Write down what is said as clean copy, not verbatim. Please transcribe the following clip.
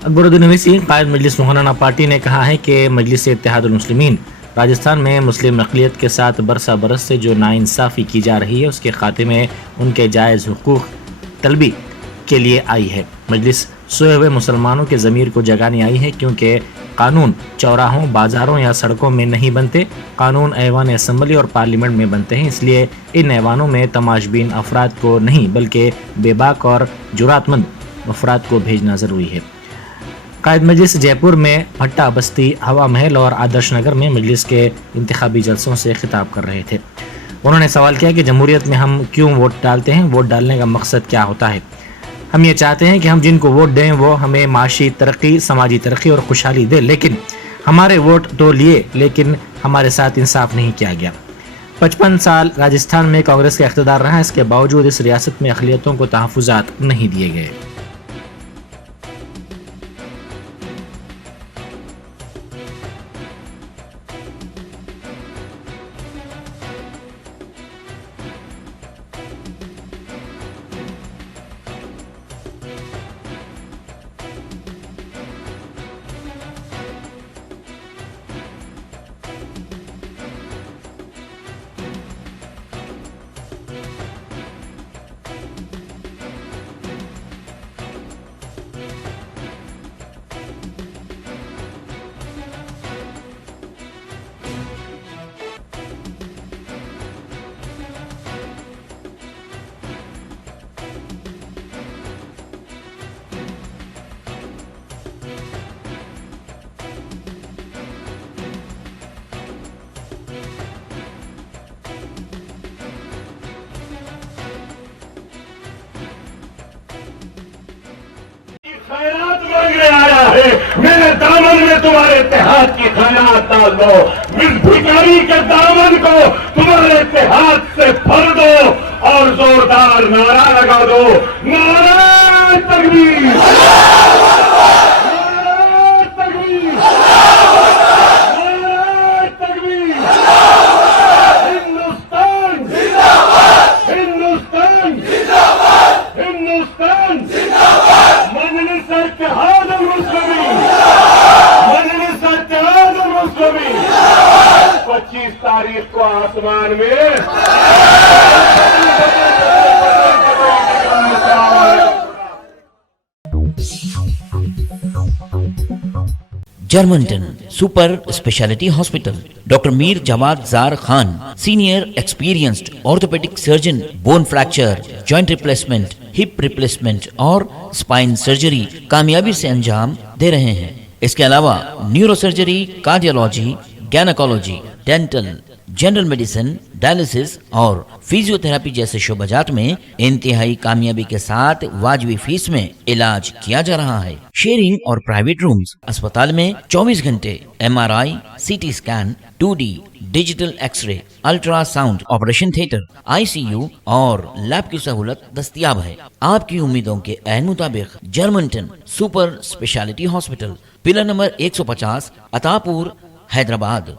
अकबरुद्दीन ओवैसी कायद मजलिस मोहनाना party ने कहा है कि मजलिस इत्तेहादुल मुस्लिमीन राजस्थान में मुस्लिम अक़लियत के साथ बरसा बरस से जो नाइंसाफ़ी की जा रही है उसके खात्मे उनके जायज़ हुकूक़ तलबी के लिए आई है। मजलिस सोए हुए मुसलमानों के ज़मीर को जगाने आई है, क्योंकि कानून चौराहों, बाज़ारों या सड़कों में नहीं बनते, कानून ऐवान असम्बली और पार्लियामेंट में बनते हैं। इसलिए इन ऐवानों में तमाशबीन अफराद को नहीं बल्कि बेबाक और जुरातमंद अफराद को भेजना ज़रूरी है। कायद मजलिस जयपुर में भट्टा बस्ती, हवा महल और आदर्श नगर में मजलिस के इंतखाबी जलसों से खिताब कर रहे थे। उन्होंने सवाल किया कि जमहूरियत में हम क्यों वोट डालते हैं, वोट डालने का मकसद क्या होता है। हम ये चाहते हैं कि हम जिनको वोट दें वो हमें माशी तरक्की, समाजी तरक्की और खुशहाली दे, लेकिन हमारे वोट तो लिए लेकिन हमारे साथ इंसाफ नहीं किया गया। 55 साल राजस्थान में कांग्रेस का इख्तिदार रहा, इसके बावजूद इस रियासत में अक़लियतों को तहफ़्फ़ुज़ात नहीं दिए गए। खैरात मांगने आया है, मेरे दामन में तुम्हारे इत्तेहाद की खैरात डाल दो। इस भिखारी के दामन को तुम्हारे इत्तेहाद से भर दो और जोरदार नारा लगा दो, नारा तकबीर, नारा तकबीर, नारा तकबीर। हिंदुस्तान जिंदाबाद, हिंदुस्तान जिंदाबाद, हिंदुस्तान जिंदाबाद। मजलिस इत्तेहादुल मुस्लिमीन, मजलिस इत्तेहादुल मुस्लिमीन 25 तारीख को आसमान में जर्मनटन super speciality hospital, doctor Mir Jawad जार Khan, senior experienced orthopedic surgeon, bone fracture, joint replacement, hip replacement और स्पाइन सर्जरी कामयाबी से अंजाम दे रहे हैं। इसके अलावा neuro surgery, cardiology, gynaecology, dental, general medicine, dialysis और फिजियोथेरेपी जैसे शोबाजात में इंतहाई कामयाबी के साथ वाजबी फीस में इलाज किया जा रहा है। शेयरिंग और प्राइवेट रूम्स, अस्पताल में 24 घंटे MRI, CT scan, 2D digital x ray, ultrasound, operation theatre, ICU और लैब की सहूलत दस्तयाब है। आपकी उम्मीदों के ऐन मुताबिक Germanten super speciality hospital, pillar number 150, Attapur, Hyderabad.